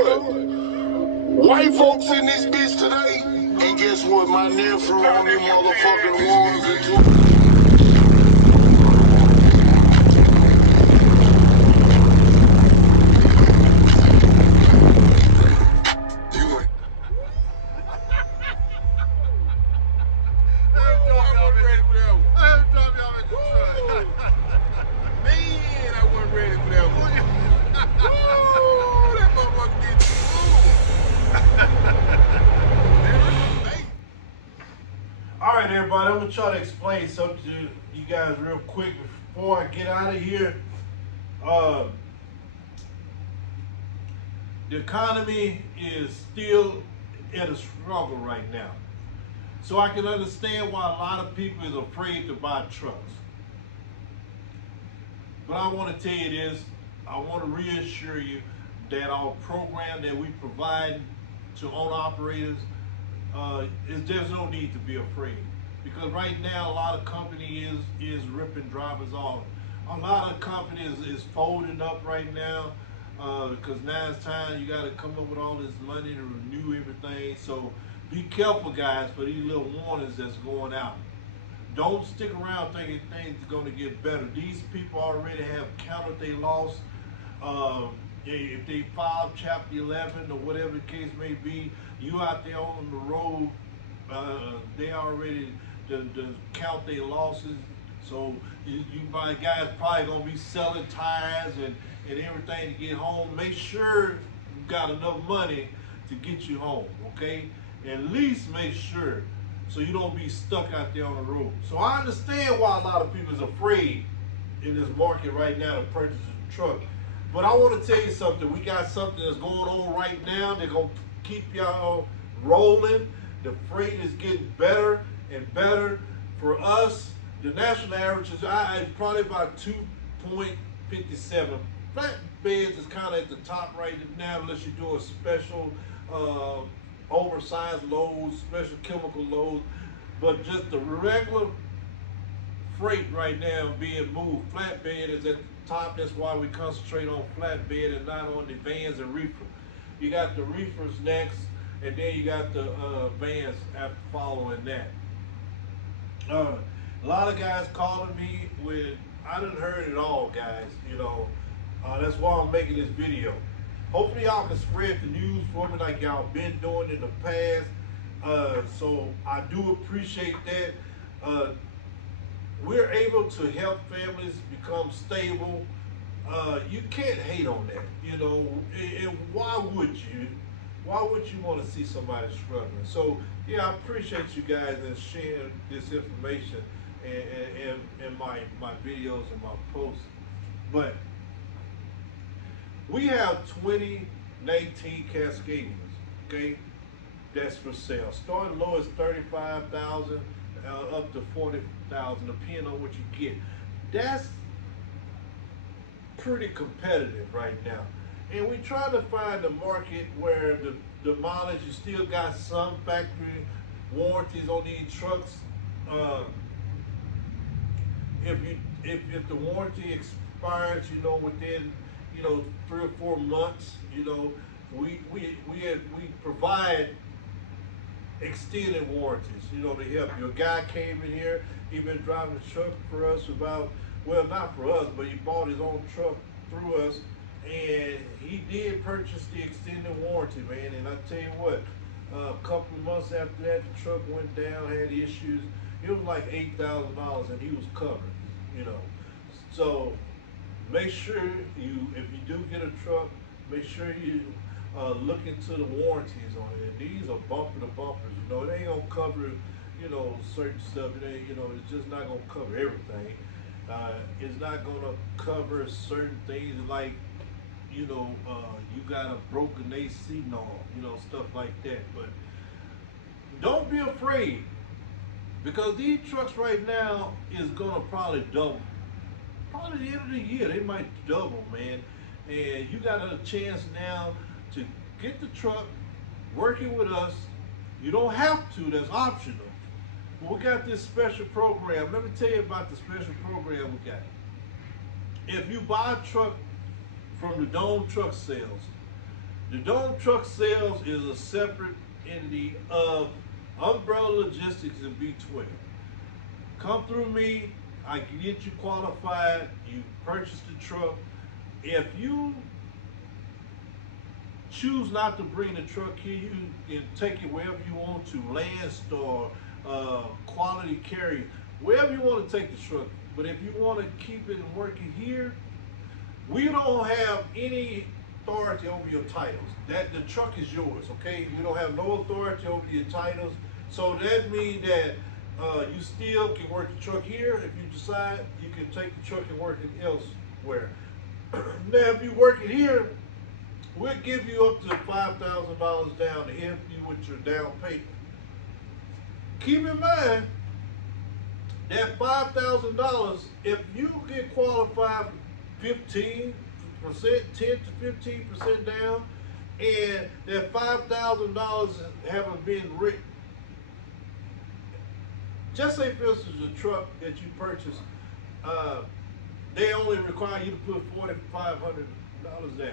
what? White folks in this bitch today, and guess what? My nephew on them motherfucking walls and too. Alright everybody, I'm going to try to explain something to you guys real quick before I get out of here. The economy is still in a struggle right now. So I can understand why a lot of people is afraid to buy trucks. But I want to tell you this, I want to reassure you that our program that we provide to owner operators, there's no need to be afraid, because right now a lot of companies is ripping drivers off. A lot of companies is folding up right now because now it's time you got to come up with all this money to renew everything. So be careful, guys, for these little warnings that's going out. Don't stick around thinking things are going to get better. These people already have counted their loss. If they filed Chapter 11 or whatever the case may be, you out there on the road, they already count their losses. So you guys probably going to be selling tires and everything to get home. Make sure you got enough money to get you home, okay? At least make sure, so you don't be stuck out there on the road. So I understand why a lot of people is afraid in this market right now to purchase a truck. But I want to tell you something. We got something that's going on right now. They're going to keep y'all rolling. The freight is getting better and better. For us, the national average is probably about 2.57. Flatbeds is kind of at the top right now, unless you're doing special oversized loads, special chemical loads. But just the regular freight right now being moved, flatbed is at the top. That's why we concentrate on flatbed and not on the vans and reefer. You got the reefers next, and then you got the vans after following that. A lot of guys calling me with, I done heard it all, guys. You know, that's why I'm making this video. Hopefully y'all can spread the news for me like y'all been doing in the past. So I do appreciate that. We're able to help families become stable. You can't hate on that, you know. And why would you? Why would you want to see somebody struggling? So yeah, I appreciate you guys and sharing this information in my videos and my posts. But we have 2019 Cascadians, okay? That's for sale. Starting low is $35,000 up to $40,000, depending on what you get. That's pretty competitive right now. And we try to find a market where the mileage, you still got some factory warranties on these trucks. If the warranty expires, you know, within 3 or 4 months, you know, we provide extended warranties, you know, to help you. A guy came in here, he been driving a truck for us about, well, not for us, but he bought his own truck through us, and he did purchase the extended warranty, man. And I tell you what, a couple of months after that, the truck went down, had issues. It was like $8,000, and he was covered, you know. So make sure if you do get a truck, make sure you look into the warranties on it. And these are bumper to bumpers, you know. It ain't gonna cover, you know, certain stuff. It ain't, you know, it's just not gonna cover everything. It's not gonna cover certain things like, you know, you got a broken AC knob, you know, stuff like that. But don't be afraid, because these trucks right now is gonna probably double. Probably the end of the year, they might double, man. And you got a chance now to get the truck working with us. You don't have to, that's optional. But we got this special program. Let me tell you about the special program we got. If you buy a truck from the Dome Truck Sales, The Dome Truck Sales is a separate entity of Umbrella Logistics and B12. Come through me, I can get you qualified, you purchase the truck. If you choose not to bring the truck here, you can take it wherever you want to, Landstar, Quality Carrier, wherever you want to take the truck. But if you want to keep it working here, we don't have any authority over your titles. That the truck is yours, okay? You don't have no authority over your titles. So that means that you still can work the truck here. If you decide, you can take the truck and work it elsewhere. Now, if you work it here, we'll give you up to $5,000 down to help you with your down payment. Keep in mind that $5,000, if you get qualified 15%, 10 to 15% down, and that $5,000 haven't been written. Just say, for instance, the truck that you purchased, they only require you to put $4,500 down.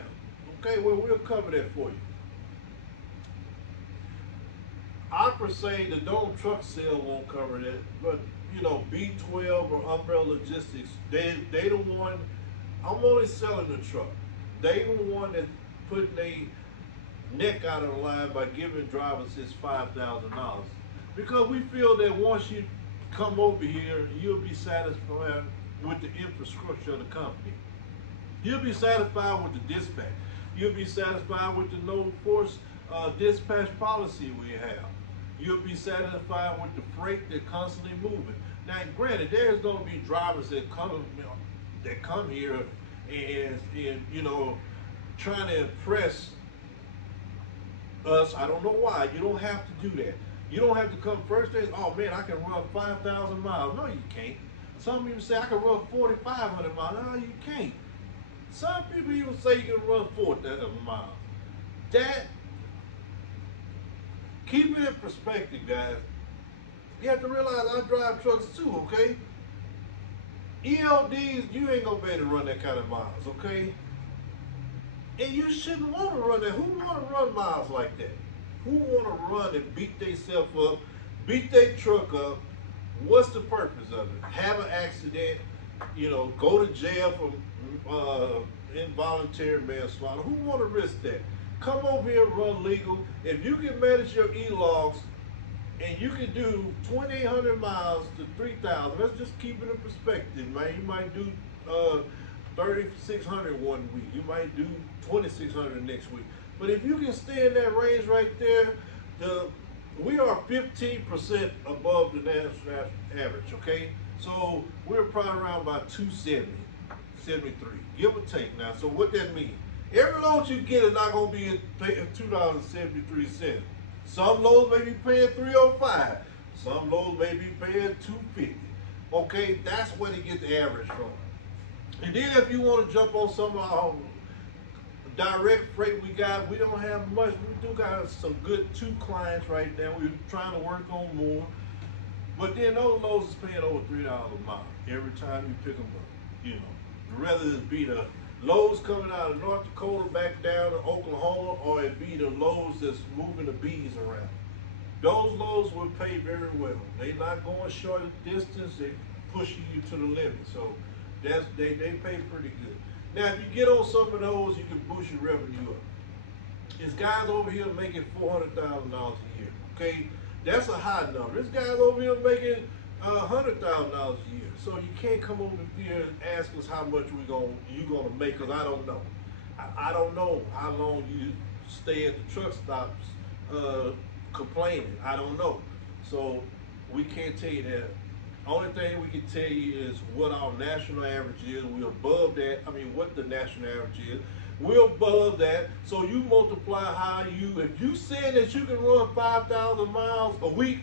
Okay, well, we'll cover that for you. I per se, the Dome Truck Sale won't cover that, but you know, B12 or Umbrella Logistics, they the one. I'm only selling the truck. They the one that putting their neck out of the line by giving drivers this $5,000, because we feel that once you come over here, you'll be satisfied with the infrastructure of the company. You'll be satisfied with the dispatch. You'll be satisfied with the no force dispatch policy we have. You'll be satisfied with the freight that's constantly moving. Now, granted, there's going to be drivers that come here and you know, trying to impress us. I don't know why. You don't have to do that. You don't have to come first day. Oh man, I can run 5,000 miles. No, you can't. Some people say I can run 4,500 miles. No, you can't. Some people even say you can run 4,000 miles. That, keep it in perspective, guys. You have to realize I drive trucks too, okay? ELDs, you ain't gonna be able to run that kind of miles, okay? And you shouldn't want to run that. Who want to run miles like that? Who want to run and beat themselves up, beat their truck up? What's the purpose of it? Have an accident, you know, go to jail for involuntary manslaughter. Who want to risk that? Come over here and run legal. If you can manage your e-logs and you can do 2,800 miles to 3,000, let's just keep it in perspective, man. You might do 3,600 one week. You might do 2,600 next week. But if you can stay in that range right there, we are 15% above the national average, okay? So we're probably around about 270, 73, give or take now. So what that means? Every load you get is not gonna be paying $2.73. Some loads may be paying $3.05. Some loads may be paying $2.50. Okay, that's where they get the average from. And then if you want to jump on some of our direct freight we got, we don't have much. We do got some good 2 clients right now. We're trying to work on more. But then those loads is paying over $3 a mile every time you pick them up. You know, rather it be the loads coming out of North Dakota back down to Oklahoma, or it be the loads that's moving the bees around. Those loads will pay very well. They're not going short of distance. They pushing you to the limit. So they pay pretty good. Now, if you get on some of those, you can boost your revenue up. There's guys over here making $400,000 a year. Okay, that's a high number. This guy's over here making $100,000 a year. So you can't come over here and ask us how much you gonna make, because I don't know. I don't know how long you stay at the truck stops complaining. I don't know. So we can't tell you that. Only thing we can tell you is what our national average is. We're above that. I mean, what the national average is. We're above that. So you multiply how if you saying that you can run 5,000 miles a week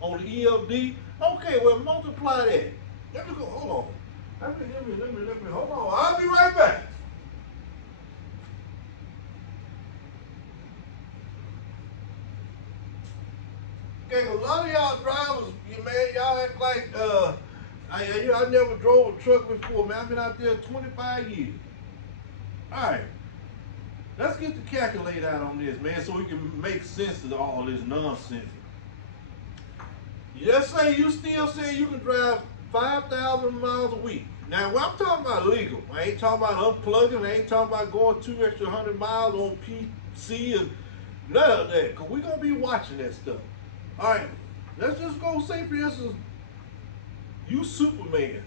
on the ELD, okay, well, multiply that. Let me go, hold on. Let me, hold on. I'll be right back. Okay, a lot of y'all drivers, y'all act like, I never drove a truck before, man. I've been out there 25 years. All right. Let's get the calculator out on this, man, so we can make sense of all this nonsense. Let's say you still say you can drive 5,000 miles a week. Now, when I'm talking about legal, I ain't talking about unplugging, I ain't talking about going 200 miles on PC and none of that, because we're going to be watching that stuff. All right, let's just go say, for instance, you Superman.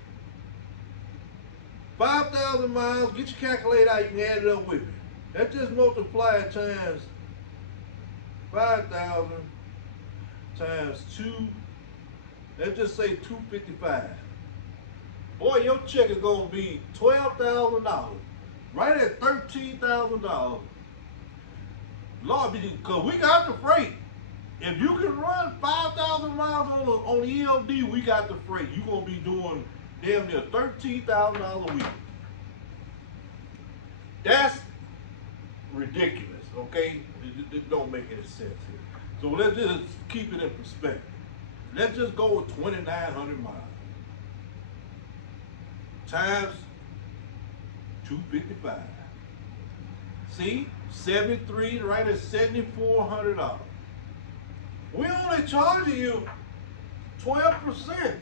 5,000 miles, get your calculator out, you can add it up with me. That just multiply times 5,000 times 2, let's just say 255. Boy, your check is going to be $12,000, right at $13,000. Lord, because we got the freight. If you can run 5,000 miles on the ELD, we got the freight. You're going to be doing damn near $13,000 a week. That's ridiculous, okay? It don't make any sense here. So let's just keep it in perspective. Let's just go with 2,900 miles times 255. See, 73 right at $7,400. We only charging you 12%.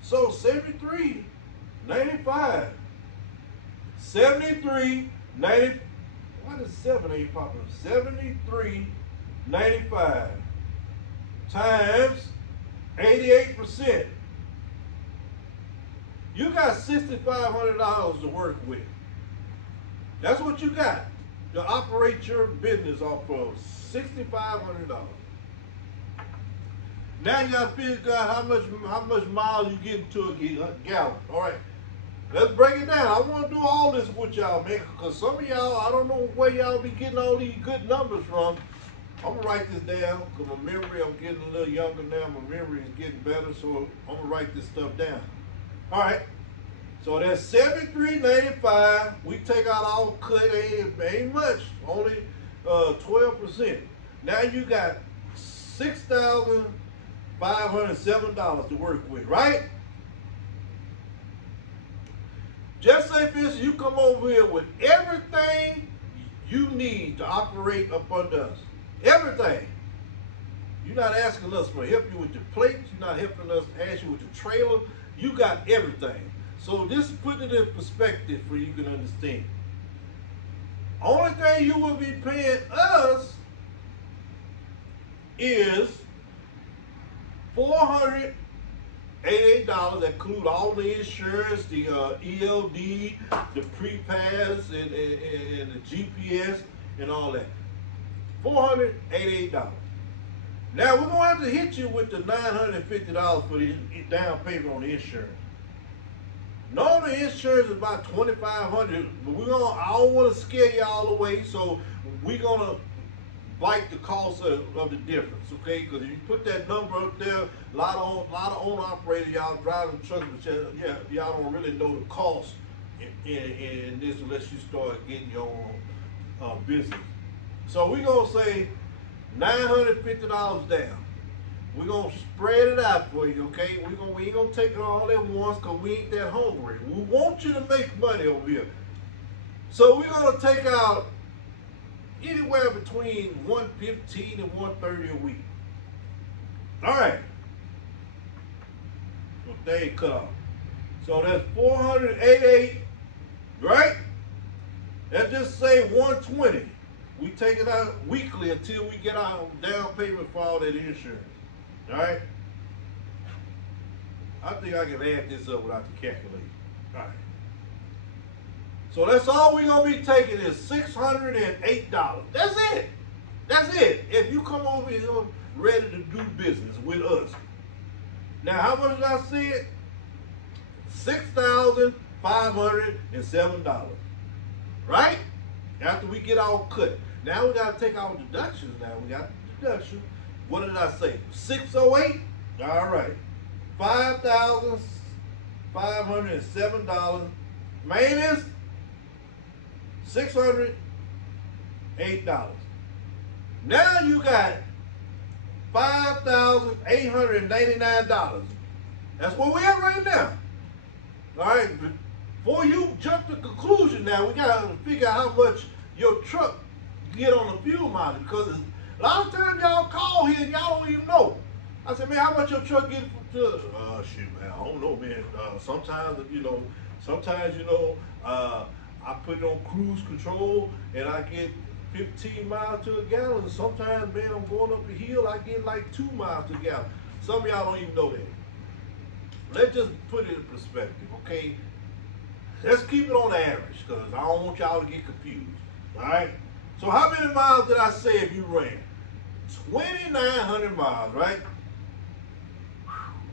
So 73.95. 73.90. What is 7 popping? 73.95 times 88%. You got $6,500 to work with. That's what you got to operate your business off of. $6,500. Now you got to figure out how much miles you get into a gallon. All right, let's break it down. I want to do all this with y'all, man, because some of y'all, I don't know where y'all be getting all these good numbers from. I'm gonna write this down because my memory, I'm getting a little younger now. My memory is getting better, so I'm gonna write this stuff down. All right. So that's $73.95. We take out all cut, ain't much, only 12%. Now you got $6,507 to work with, right? Just say, for instance, you come over here with everything you need to operate up under us. Everything. You're not asking us for help you with your plates. You're not helping us ask you with your trailer. You got everything. So this put it in perspective for you can understand. Only thing you will be paying us is $488. That include all the insurance, the ELD, the pre-pass, and the GPS, and all that. $488. Now we're gonna have to hit you with the $950 for the down payment on the insurance. Normally insurance is about $2,500, but I don't want to scare y'all away, so we're gonna bite the cost of the difference, okay? Because if you put that number up there, a lot of owner operators, y'all driving trucks, but y'all don't really know the cost in this unless you start getting your own business. So we're gonna say $950 down. We're gonna spread it out for you, okay? We ain't gonna take it all at once because we ain't that hungry. We want you to make money over here. So we're gonna take out anywhere between $115 and $130 a week. All right. So they cut off. So that's $488, right? Let's just say $120. We take it out weekly until we get our down payment for all that insurance. All right? I think I can add this up without the calculator. All right. So that's all we're going to be taking is $608. That's it. That's it. If you come over here ready to do business with us. Now, how much did I say it? $6,507. Right? After we get all cut. Now we got to take our deductions now. We got deduction. What did I say? 608? All right. $5,507. Maintenance, $608. Now you got $5,899. That's where we at right now. All right. before you jump to conclusion now, we gotta figure out how much your truck get on the fuel mileage, because a lot of times y'all call here and y'all don't even know. I said, man, how much your truck get to? Shit, man, I don't know, man. Sometimes, I put it on cruise control and I get 15 miles to a gallon. Sometimes, man, I'm going up the hill, I get like 2 miles to a gallon. Some of y'all don't even know that. Let's just put it in perspective, okay? Let's keep it on the average, because I don't want y'all to get confused, all right? So how many miles did I say if you ran? 2,900 miles, right?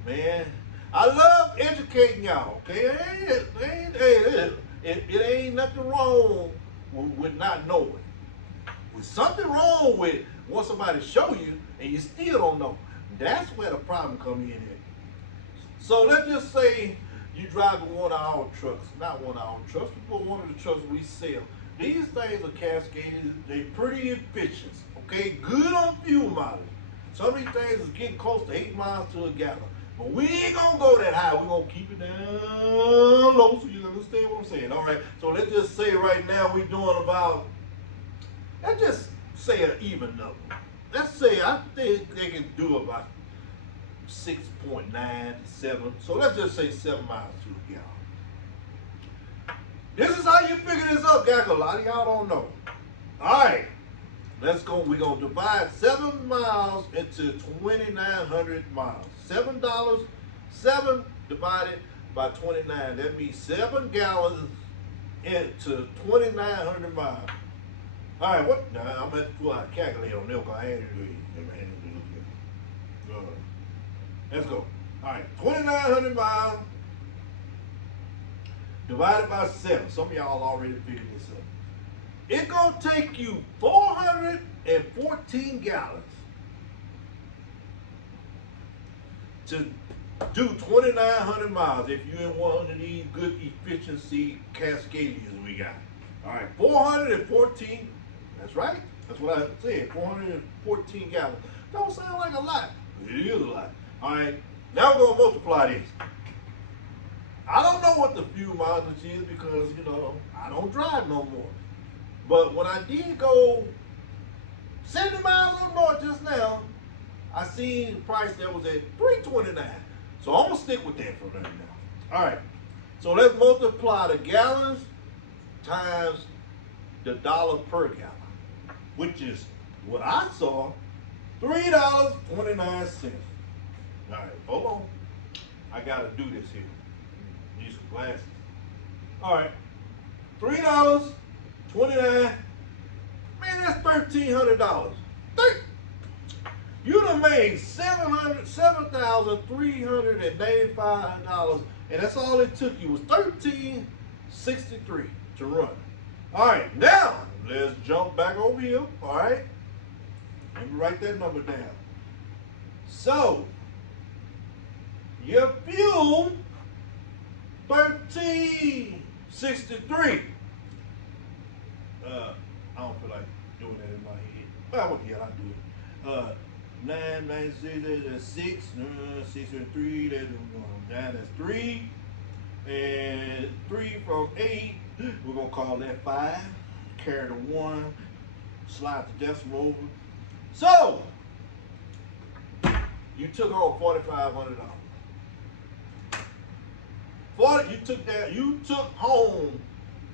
Man, I love educating y'all, okay? It ain't nothing wrong with not knowing. There's something wrong with once somebody show you and you still don't know. That's where the problem comes in at. So let's just say you driving one of our trucks, not one of our trucks, but one of the trucks we sell. These things are cascaded, they're pretty efficient, okay? Good on fuel mileage. Some of these things is getting close to 8 miles to a gallon. But we ain't gonna go that high, we're gonna keep it down low so you understand what I'm saying. All right, so let's just say right now we're doing about, let's just say an even number. Let's say I think they can do about 6.9 to 7. So let's just say 7 miles to a gallon. This is how you figure this up, guys. A lot of y'all don't know. All right, let's go. We're going to divide 7 miles into 2,900 miles. $7, 7 divided by 29. That means 7 gallons into 2,900 miles. All right, what? Now, I'm going to pull out a calculator on there because I ain't doing it. Let's go. All right, 2,900 miles divided by 7. Some of y'all already figured this up. It's going to take you 414 gallons to do 2,900 miles if you're in one of these good efficiency cascadians we got. All right, 414, that's right. That's what I said, 414 gallons. Don't sound like a lot. It is a lot. All right, now we're going to multiply this. I don't know what the fuel mileage is because, I don't drive no more. But when I did go 70 miles up north just now, I seen the price that was at $3.29. So I'm going to stick with that for right now. All right, so let's multiply the gallons times the dollar per gallon, which is what I saw, $3.29. All right, hold on. I gotta do this here. Need some glasses. All right, $3.29. Man, that's $1,300. You done made $7,395, and that's all it took you was $1,363 to run. All right, now let's jump back over here. All right, let me write that number down. So your fuel, $1,363. I don't feel like doing that in my head. Well, what the hell I do it? 9, 9, 6, 6 and 3, that's 9, that's 3. And 3 from 8, we're gonna call that 5. Carry the 1, slide the decimal over. So you took home $4,500. You took home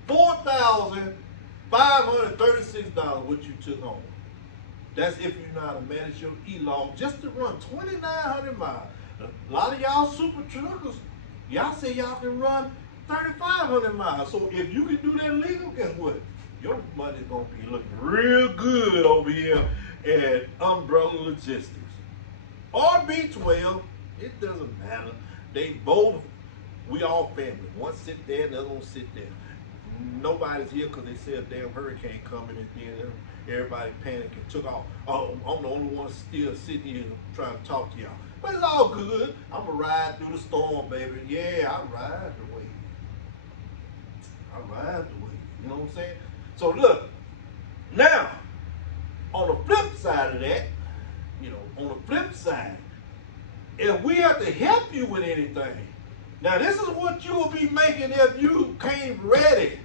$4,536, what you took home. That's if you know how to manage your E-log just to run 2,900 miles. A lot of y'all super truckers, y'all say y'all can run 3,500 miles. So if you can do that legal, guess what? Your money's gonna be looking real good over here at Umbrella Logistics. Or B12, it doesn't matter. They both, we all family. One sit there, the other one sit there. Nobody's here because they said a damn hurricane coming and then everybody panicked and took off. Oh, I'm the only one still sitting here trying to talk to y'all. But it's all good. I'm going to ride through the storm, baby. Yeah, I ride the wave. I ride the wave. You know what I'm saying? So look, now, on the flip side of that, on the flip side, if we have to help you with anything, Now this is what you will be making if you came ready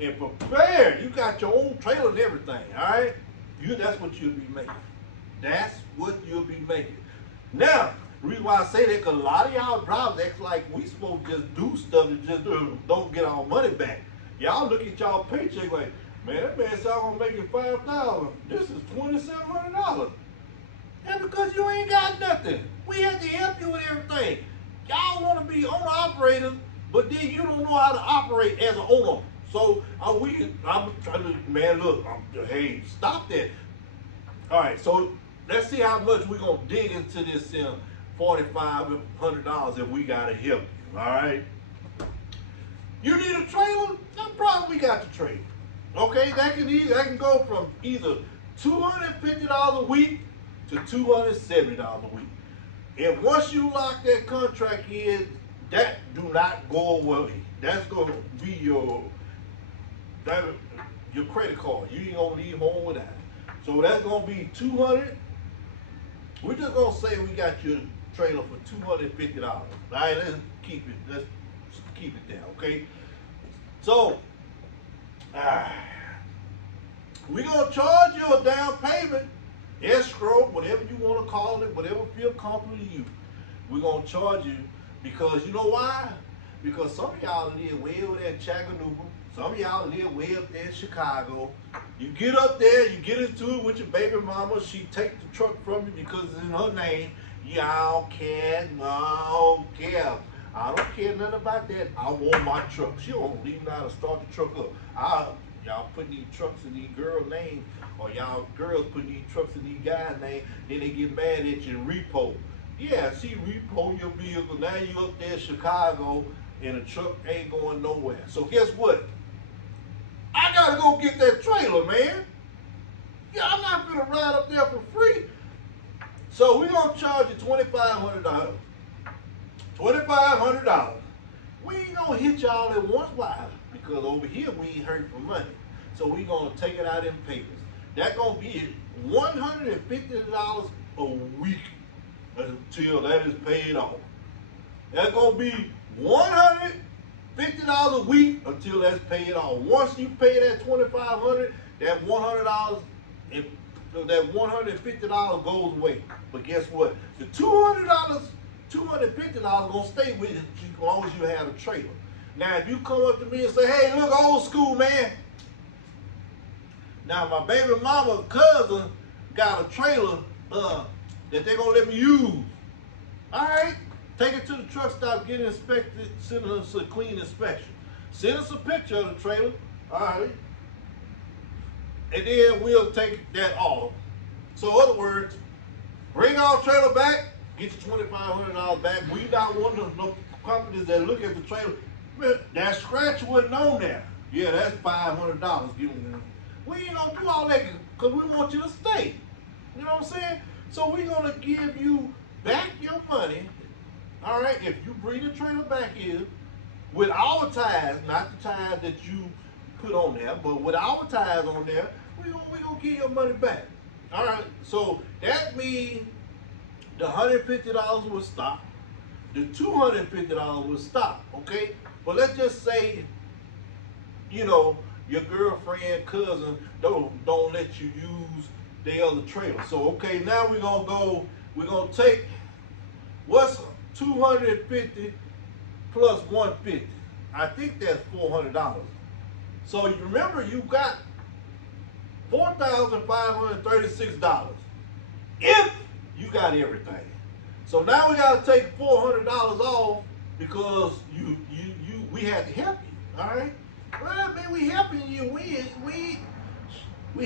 and prepared. You got your own trailer and everything, all right? That's what you'll be making. That's what you'll be making. Now, the reason why I say that, because a lot of y'all drivers act like we supposed to just do stuff and just don't get our money back. Y'all look at y'all paycheck like, man, that man said I'm gonna make it $5,000. This is $2,700. And because you ain't got nothing. We have to help you with everything. Y'all want to be owner operators, but then you don't know how to operate as an owner. So I'm trying to, man, look, hey, stop that. All right, so let's see how much we're gonna dig into this $4,500 if we gotta help you. All right. You need a trailer? No problem. We got the trailer. Okay, that can go from either $250 a week to $270 a week. And once you lock that contract in, that do not go away. That's gonna be your credit card. You ain't gonna leave home with that. So that's gonna be $200. We're just gonna say we got your trailer for $250. All right, let's keep it there, okay? So we're gonna charge you a down payment, escrow, whatever you want to call it, whatever feel comfortable to you. We're gonna charge you because you know why? Because some of y'all live way over there in Chattanooga. Some of y'all live way up there in Chicago. You get up there, you get into it with your baby mama. She take the truck from you because it's in her name. Y'all can't, no, care. I don't care nothing about that. I want my truck. She don't even know how to start the truck up. Y'all putting these trucks in these girls' names, or y'all girls putting these trucks in these guys' names, then they get mad at you and repo. Yeah, she repo your vehicle. Now you up there in Chicago and the truck ain't going nowhere. So guess what? I gotta go get that trailer, man. Yeah, I'm not gonna ride up there for free. So we're gonna charge you $2,500. $2,500. We ain't gonna hit y'all at once. Why? Because over here we ain't hurting for money. So we gonna take it out in papers. That's gonna be $150 a week until that is paid off. That's gonna be $150 a week until that's paid off. Once you pay that $2,500, that $100 and that $150 goes away. But guess what? The $250 gonna stay with you as long as you have a trailer. Now, if you come up to me and say, "Hey, look, old school man. Now my baby mama's cousin got a trailer that they gonna let me use. All right, take it to the truck stop, get it inspected, send us a clean inspection. Send us a picture of the trailer, all right, and then we'll take that off. So in other words, bring our trailer back, get your $2,500 back. We not one of the companies that look at the trailer. That scratch wasn't on there. Yeah, that's $500. We ain't gonna do all that because we want you to stay. You know what I'm saying? So we're gonna give you back your money, all right, if you bring the trailer back in with our tires, not the tires that you put on there, but with our tires on there, we gonna give your money back. All right, so that means the $150 will stop. The $250 will stop, okay? But let's just say, you know, your girlfriend, cousin don't let you use their other trailer. So okay, now we're gonna take what's 250 plus 150. I think that's $400. So you remember you got $4,536 if you got everything. So now we gotta take $400 off because we had to help you. All right. Well, man, we helping you. We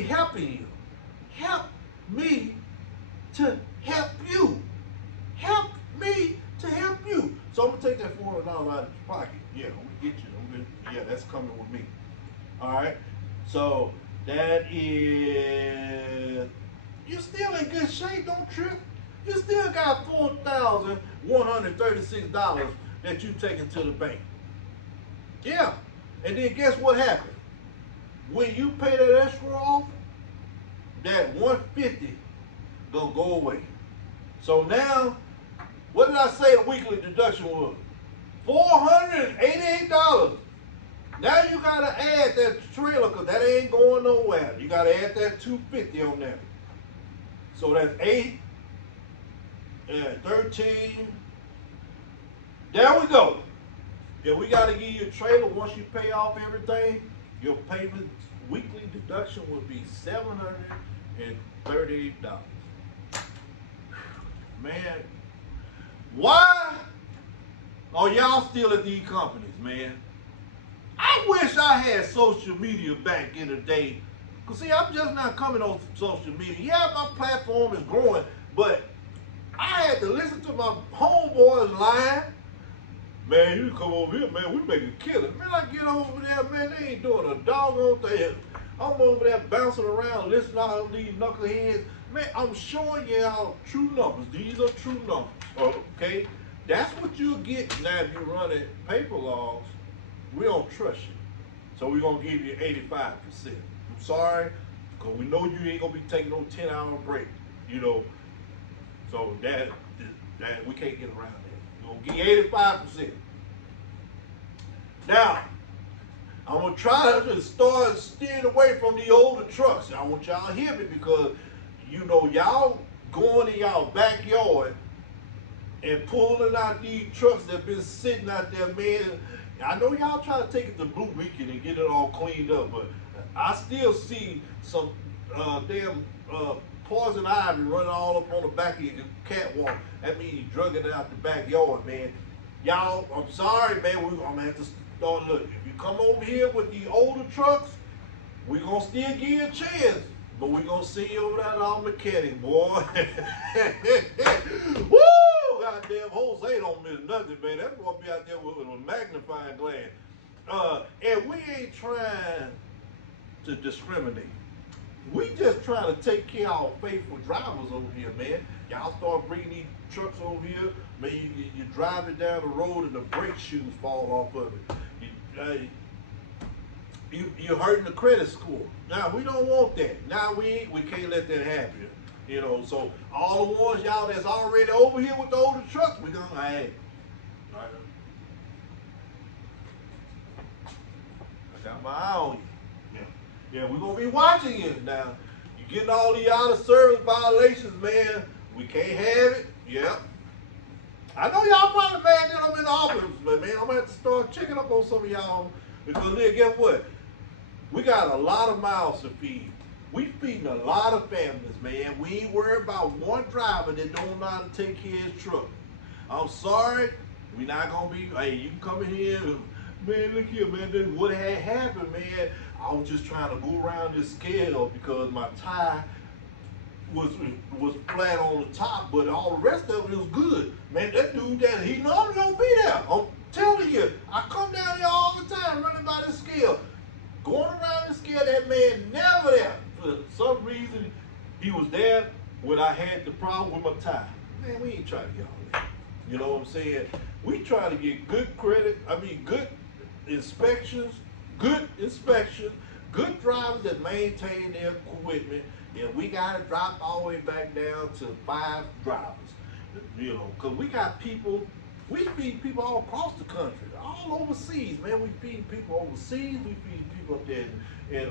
helping you. Help me to help you. Help me to help you. So I'm gonna take that $400 out of your pocket. Yeah, I'm gonna get you. Yeah, that's coming with me. All right. So that is. You're still in good shape. Don't trip. You still got $4,136 that you taking to the bank. Yeah. And then guess what happened? When you pay that escrow off, that $150 gonna go away. So now, what did I say the weekly deduction was? $488. Now you gotta add that trailer because that ain't going nowhere. You gotta add that $250 on there. So that's 8 and 13. There we go. If we gotta give you a trailer once you pay off everything, your payment weekly deduction would be $738. Man, why are y'all still at these companies, man? I wish I had social media back in the day. Cause see, I'm just not coming on social media. Yeah, my platform is growing, but I had to listen to my homeboys line. Man, you come over here, man, we make a killing. Man, I get over there, man, they ain't doing a doggone thing. I'm over there bouncing around, listening to all these knuckleheads. Man, I'm showing y'all true numbers. These are true numbers, okay? That's what you'll get now if you run it paper logs. We don't trust you. So we're going to give you 85%. I'm sorry, because we know you ain't going to be taking no 10-hour break, you know. So that we can't get around that. We're going to give you 85%. Now, I'm going to try to start steering away from the older trucks. I want y'all to hear me because, you know, y'all going in y'all backyard and pulling out these trucks that been sitting out there, man. I know y'all try to take it to Blue Weekend and get it all cleaned up, but I still see some damn poison ivy running all up on the back of your catwalk. That means you drug it out the backyard, man. Y'all, I'm sorry, man. I'm going to have to start looking. If you come over here with the older trucks, we're going to still give you a chance. But we're going to see you over there at our mechanic, boy. Woo! Goddamn, Jose don't miss nothing, man. That boy be out there with a magnifying glass. And we ain't trying to discriminate. We just trying to take care of our faithful drivers over here, man. Y'all start bringing these trucks over here, man, you drive it down the road and the brake shoes fall off of it. You're hurting the credit score. Now, we don't want that. Now, we can't let that happen. You know, so all the ones, y'all, that's already over here with the older trucks, we gonna, hey, I got my eye on you. Yeah, we're gonna be watching you now. You getting all these out of service violations, man. We can't have it. Yeah. I know y'all probably mad that I'm in the office, but man, I'm gonna have to start checking up on some of y'all because then guess what? We got a lot of mouths to feed. We feeding a lot of families, man. We ain't worried about one driver that don't know how to take care of his truck. I'm sorry, we not gonna be, hey, you can come in here, man, look here, man, this, what had happened, man, I was just trying to move around this scale because my tire was flat on the top, but all the rest of it was good. Man, that dude that he normally don't be there. I'm telling you, I come down here all the time running by the scale. Going around the scale, that man never there. For some reason, he was there when I had the problem with my tire. Man, we ain't trying to get all that. You know what I'm saying? We try to get good credit, good inspections, good drivers that maintain their equipment, and we got to drop all the way back down to 5 drivers. You know, because we got people, we feed people all across the country, all overseas, man. We feed people overseas, we feed people up there in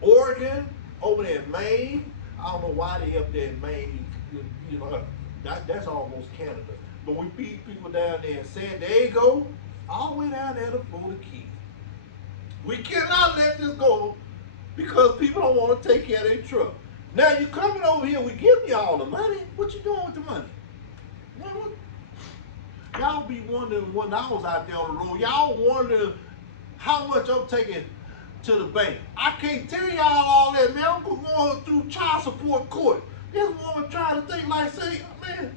Oregon, over there in Maine. I don't know why they up there in Maine, you know, that's almost Canada. But we feed people down there in San Diego, all the way down there to Florida Keys. We cannot let this go because people don't want to take care of their truck. Now you coming over here, we give you all the money. What you doing with the money? Y'all be wondering when I was out there on the road, y'all wondering how much I'm taking to the bank. I can't tell y'all all that, man. I'm going through child support court. This woman trying to think like, say, man,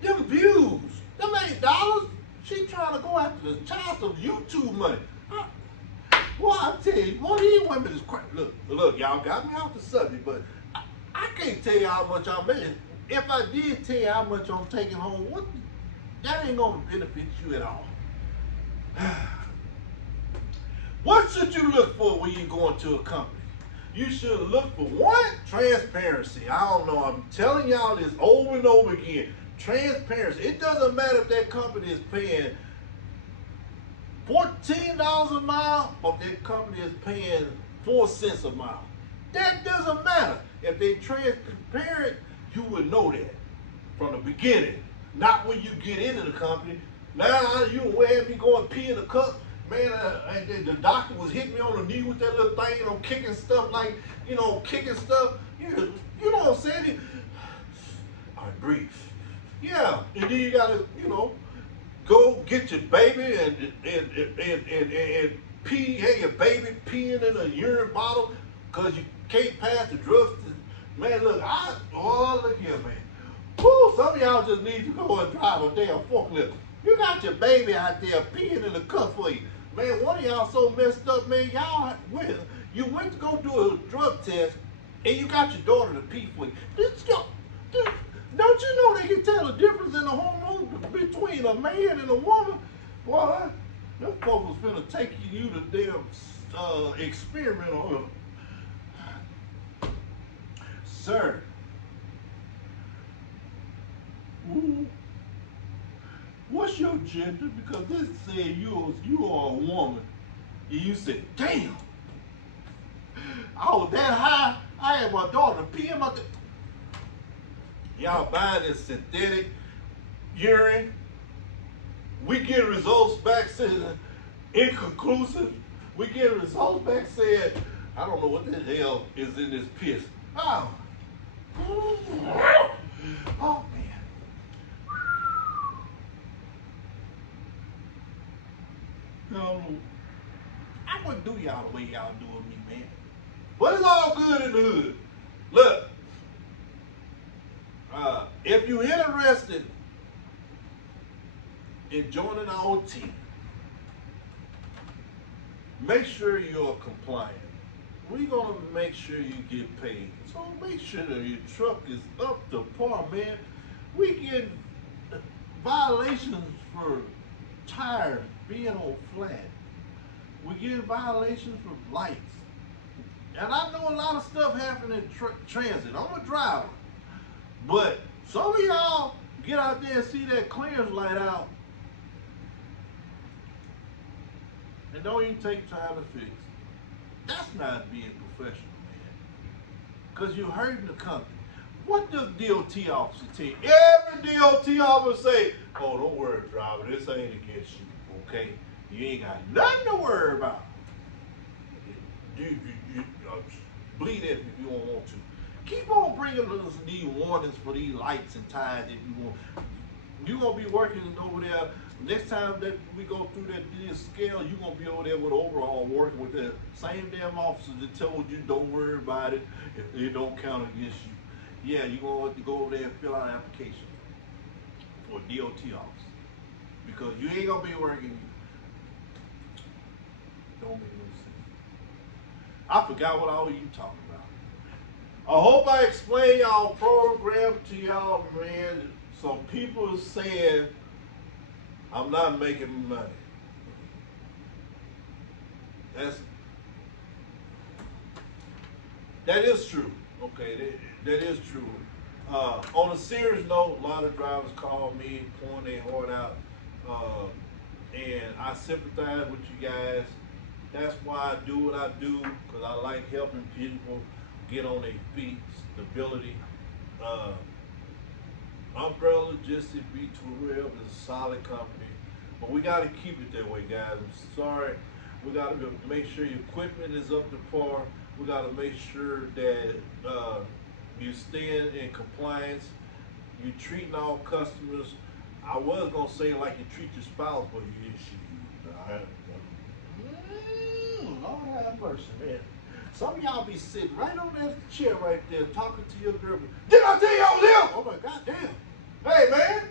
them views, them $8, she trying to go after the child support YouTube money. Well, I tell you, one of these women is crazy. Look, y'all got me off the subject, but I can't tell you how much I'm making. If I did tell you how much I'm taking home, that ain't gonna benefit you at all. What should you look for when you go into a company? You should look for one, transparency. I don't know, I'm telling y'all this over and over again. Transparency. It doesn't matter if that company is paying $14 a mile or if that company is paying 4 cents a mile. That doesn't matter. If they transparent, you would know that from the beginning. Not when you get into the company. Now you had me going pee in the cup. Man, the doctor was hitting me on the knee with that little thing, kicking stuff like, kicking stuff. You know what I'm saying? All right, breathe. Yeah, and then you gotta, go get your baby and pee. Hey, your baby peeing in a urine bottle because you can't pass the drugs. Man, look, look here, man. Woo, some of y'all just need to go and drive a damn forklift. You got your baby out there peeing in the cup for you. Man, one of y'all so messed up, man. You went to go do a drug test and you got your daughter to pee for you. Don't you know they can tell the difference in the hormones between a man and a woman? Boy, them folks was finna take you to damn experiment on them. Sir. Ooh. What's your gender? Because this said you are a woman. And you said, damn. I was that high, I had my daughter pee in my... Y'all buying this synthetic urine. We get results back saying inconclusive. We get results back saying, I don't know what the hell is in this piss. Oh, oh man. No, I wouldn't do y'all the way y'all doing me, man. But it's all good in the hood. Look, if you're interested in joining our team, make sure you're compliant. We're gonna make sure you get paid. So make sure that your truck is up to par, man. We get violations for tires being on flat. We get violations for lights. And I know a lot of stuff happening in transit. I'm a driver. But some of y'all get out there and see that clearance light out and don't even take time to fix it. That's not being professional, man. Because you're hurting the company. What does DOT officer tell you? Every DOT officer say, oh, don't worry, driver, this ain't against you, okay? You ain't got nothing to worry about. You bleed it if you don't want to. Keep on bringing us these warnings for these lights and tires if you want. You're going to be working over there. Next time that we go through that scale, you're going to be over there with overall working with the same damn officers that told you don't worry about it if it don't count against you. Yeah, you're going to have to go over there and fill out an application for a DOT officer. Because you ain't going to be working. Don't make no sense. I forgot what I was even talking about. I hope I explained y'all program to y'all, man. Some people saying I'm not making money. That is true. Okay, that is true. On a serious note, a lot of drivers call me, pouring their heart out, and I sympathize with you guys. That's why I do what I do, because I like helping people get on their feet, stability. Umbrella Logistics B12 is a solid company, but we got to keep it that way, guys. I'm sorry. We got to make sure your equipment is up to par. We got to make sure that you staying in compliance. You treating all customers. I was gonna say like you treat your spouse, but you should. Lord have mercy, man. Some of y'all be sitting right on that chair right there talking to your girl. Did I tell you I was here? Oh my God damn. Hey man.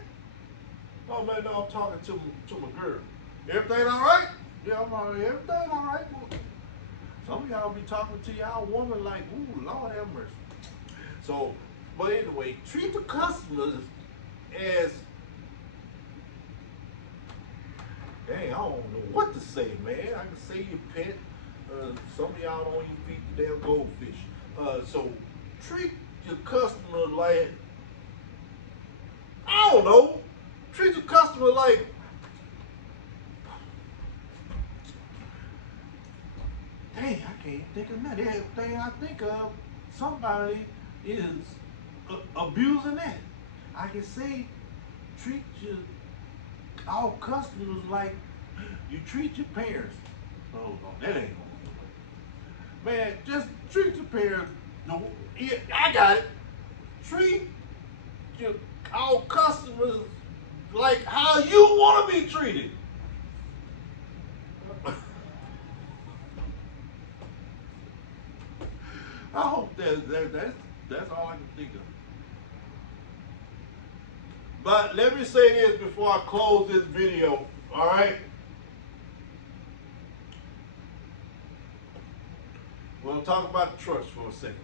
Oh man, no, I'm talking to my girl. Everything all right? Yeah, I'm all right. Everything all right? Some of y'all be talking to y'all woman like, ooh, Lord have mercy. So, but anyway, treat the customers as, dang, I don't know what to say, man. I can say your pet. Some of y'all don't even feed the damn goldfish. So treat your customer like, I don't know. Treat the customer like, dang, I can't think of nothing. Everything I think of, somebody is abusing that. I can say, treat all customers like you treat your parents. Oh, no, that ain't gonna work. Man, just treat your parents. No, yeah, I got it. Treat all customers like how you want to be treated. I hope that's all I can think of. But let me say this before I close this video, all right? We're going to talk about the trucks for a second.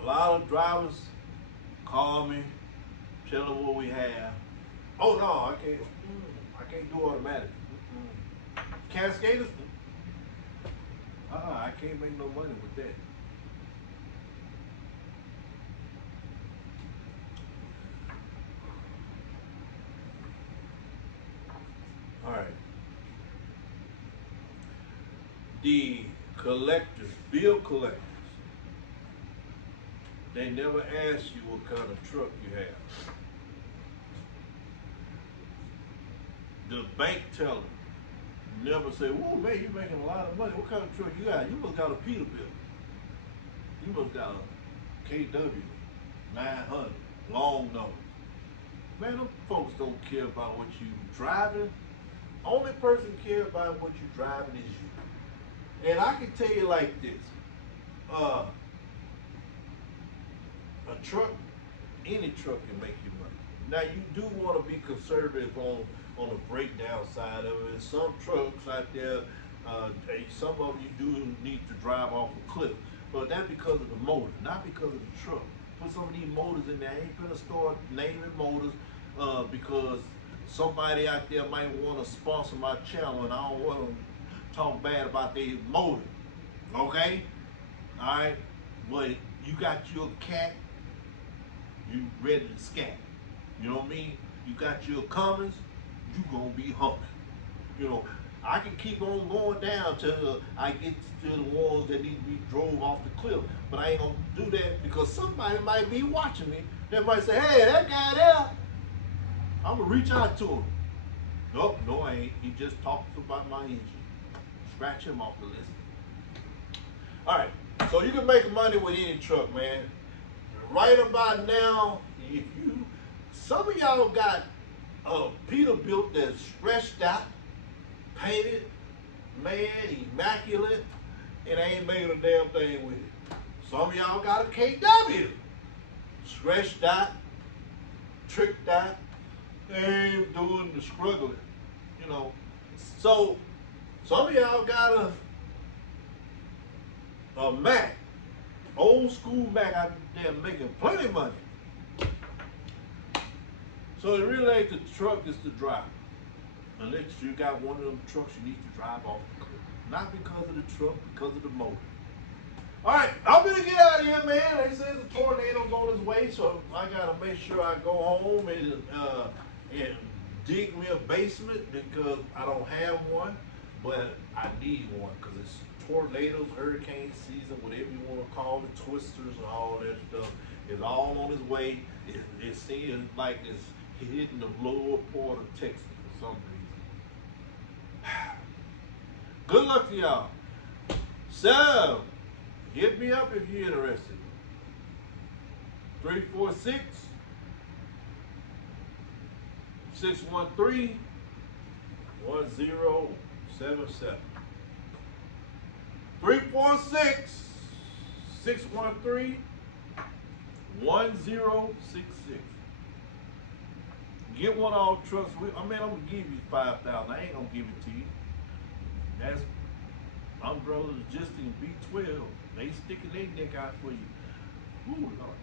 A lot of drivers call me, tell them what we have. Oh no, I can't do automatic. Cascaders? I can't make no money with that. All right. The collectors, bill collectors, they never ask you what kind of truck you have. The bank teller never say, "Whoa, man, you're making a lot of money. What kind of truck you got? You must got a Peterbilt. You must got a KW 900, long nose." Man, them folks don't care about what you driving. Only person care about what you driving is you. And I can tell you like this. A truck, any truck can make you money. Now you do want to be conservative on the breakdown side of it. Some trucks out there, some of you do need to drive off a cliff, but that's because of the motor, not because of the truck. Put some of these motors in there. I ain't gonna start naming motors because somebody out there might want to sponsor my channel, and I don't want to talk bad about their motor. Okay, all right, but you got your cat. You ready to scat. You know what I mean? You got your Cummins, you gonna be humping. You know, I can keep on going down till I get to the ones that need to be drove off the cliff. But I ain't gonna do that because somebody might be watching me. They might say, "Hey, that guy there," I'm gonna reach out to him. Nope, no I ain't. He just talks about my engine. Scratch him off the list. All right, so you can make money with any truck, man. Right about now, some of y'all got a Peterbilt that's stretched out, painted, man, immaculate, and ain't made a damn thing with it. Some of y'all got a KW, stretched out, tricked out, ain't doing the struggling, you know. So some of y'all got a Mac, old school Mac out there making plenty of money. So it really ain't the truck, it's the driver. Unless you got one of them trucks you need to drive off the cliff. Not because of the truck, because of the motor. All right, I'm gonna get out of here, man. They say the tornado's on its way, so I gotta make sure I go home and dig me a basement because I don't have one, but I need one because it's tornadoes, hurricane season, whatever you want to call it, twisters and all that stuff is all on its way. It seems like it's hitting the lower part of Texas for some reason. Good luck to y'all. So, hit me up if you're interested. 346 613 1077. 346 613 1066. Get one of our trucks. I'm gonna give you 5,000. I ain't gonna give it to you. That's Umbrella Logistics and B12. They sticking their neck out for you. Ooh, Lord.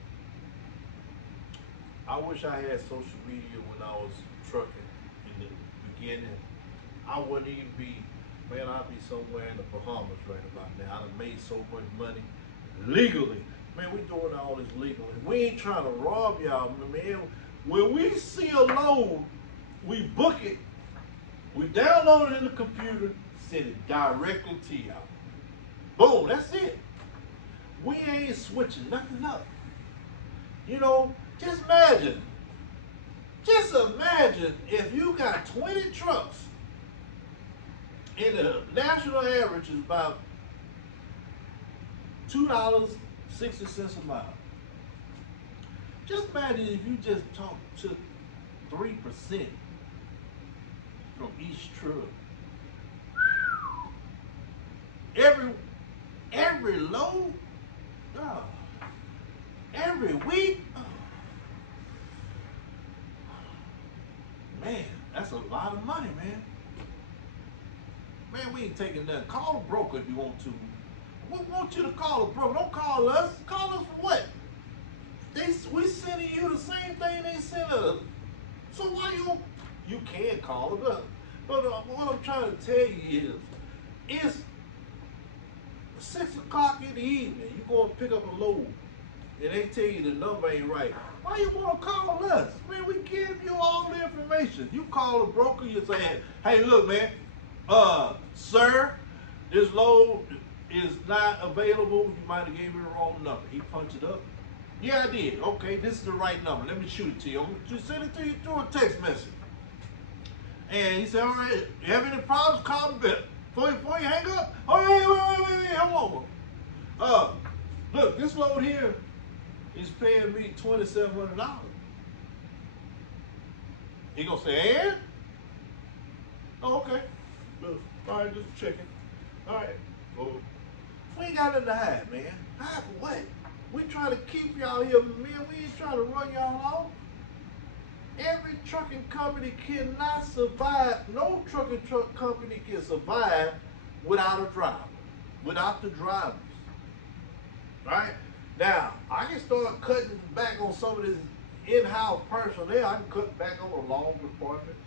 I wish I had social media when I was trucking in the beginning. I wouldn't even be, man, I'd be somewhere in the Bahamas right about now. I'd have made so much money legally Man, we doing all this legally. We ain't trying to rob y'all, man. When we see a load, we book it, we download it in the computer, send it directly to y'all. Boom, that's it. We ain't switching nothing up. You know, just imagine if you got 20 trucks and the national average is about $2.60 a mile. Just imagine if you just took 3% from each truck. Every load, oh, every week, oh. Man, that's a lot of money, man. Man, we ain't taking nothing. Call a broker if you want to. We want you to call a broker. Don't call us. Call us for what? We sending you the same thing they sent us. So why you can't call us? But what I'm trying to tell you is, it's 6 o'clock in the evening. You go and pick up a load, and they tell you the number ain't right. Why you want to call us? Man, we give you all the information. You call a broker, you say, hey, look, man, sir, this load is not available. You might have gave me the wrong number. He punched it up. Yeah, I did. Okay, this is the right number. Let me shoot it to you. I'm going to send it to you through a text message. And he said, all right, you have any problems, call me back. Before you hang up, oh, wait, hold on. Look, this load here is paying me $2,700. He gonna say, and? Oh, okay. All right, just checking. All right. Well, we ain't got nothing to hide, man. Hide for what? We trying to keep y'all here, man. We ain't trying to run y'all off. Every trucking company cannot survive. No truck company can survive without a driver, without the drivers. Right? Now, I can start cutting back on some of this in-house personnel. I can cut back on the law department.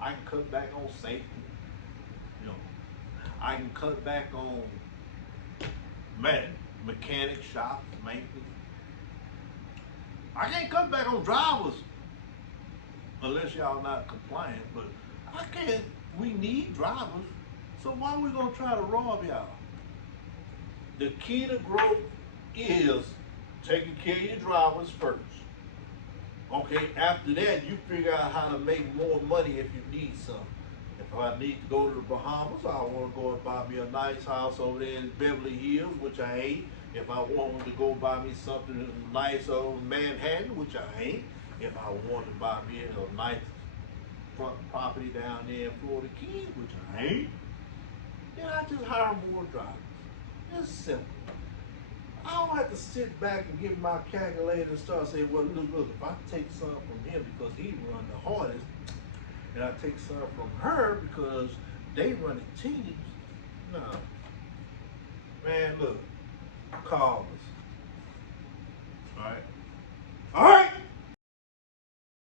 I can cut back on safety. You know, I can cut back on mechanic shops, maintenance. I can't cut back on drivers unless y'all not compliant, but I can't. We need drivers, so why are we gonna try to rob y'all? The key to growth is taking care of your drivers first. Okay, after that, you figure out how to make more money if you need some. If I need to go to the Bahamas, I want to go and buy me a nice house over there in Beverly Hills, which I ain't. If I want to go buy me something nice over Manhattan, which I ain't. If I want to buy me a nice property down there in Florida Keys, which I ain't, then I just hire more drivers. It's simple. I don't have to sit back and get my calculator and start saying, well, look, if I take some from him because he run the hardest, and I take some from her because they run the teams. No. Man, look, call us. All right?